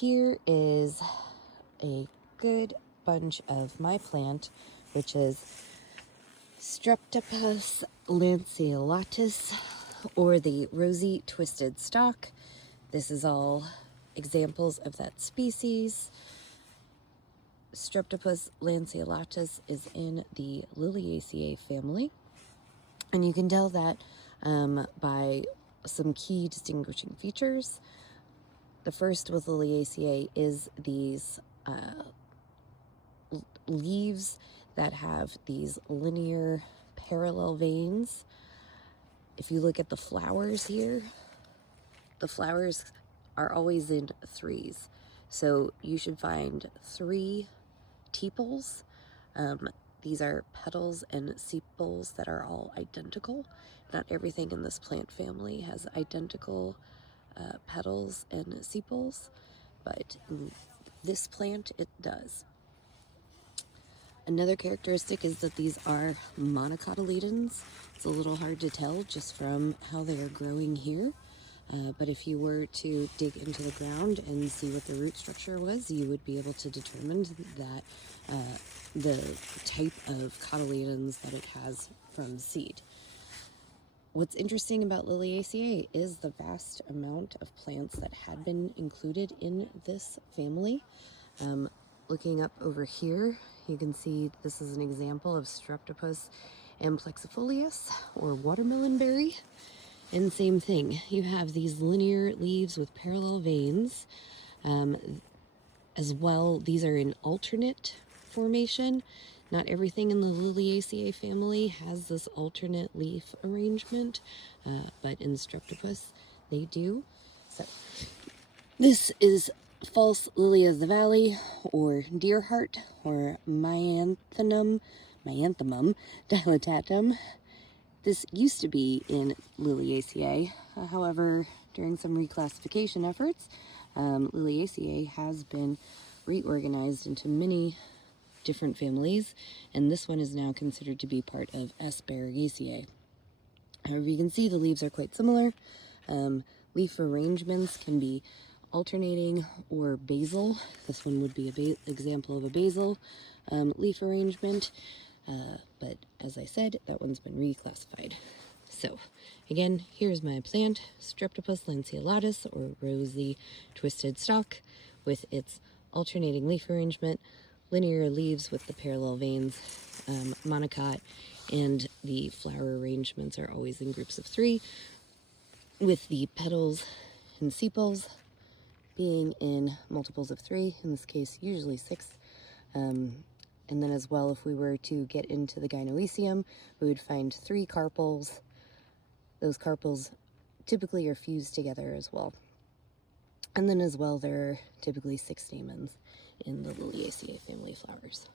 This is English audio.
Here is a good bunch of my plant, which is Streptopus lanceolatus, or the rosy twisted stalk. This is all examples of that species. Streptopus lanceolatus is in the Liliaceae family, and you can tell that by some key distinguishing features. The first with Liliaceae is these leaves that have these linear parallel veins. If you look at the flowers here, the flowers are always in threes. So you should find 3 tepals. These are petals and sepals that are all identical. Not everything in this plant family has identical petals and sepals, but in this plant it does. Another characteristic is that these are monocotyledons. It's a little hard to tell just from how they are growing here, but if you were to dig into the ground and see what the root structure was, you would be able to determine that the type of cotyledons that it has from seed. What's interesting about Liliaceae is the vast amount of plants that had been included in this family. Looking up over here, you can see this is an example of Streptopus amplexifolius, or watermelon berry. And same thing, you have these linear leaves with parallel veins. As well, these are in alternate formation. Not everything in the Liliaceae family has this alternate leaf arrangement, but in Streptopus they do. So this is false lily of the valley, or deer heart, or Myanthemum dilatatum. This used to be in Liliaceae. However, during some reclassification efforts, Liliaceae has been reorganized into many different families, and this one is now considered to be part of Asparagiaceae. However, you can see the leaves are quite similar. Leaf arrangements can be alternating or basal. This one would be an example of a basal leaf arrangement, but as I said, that one's been reclassified. So again, here's my plant, Streptopus lanceolatus, or rosy twisted stalk, with its alternating leaf arrangement, linear leaves with the parallel veins, monocot, and the flower arrangements are always in groups of 3, with the petals and sepals being in multiples of 3, in this case usually 6. And then as well, if we were to get into the gynoecium, we would find 3 carpels. Those carpels typically are fused together as well. And then as well, there are typically 6 stamens in the Liliaceae family flowers.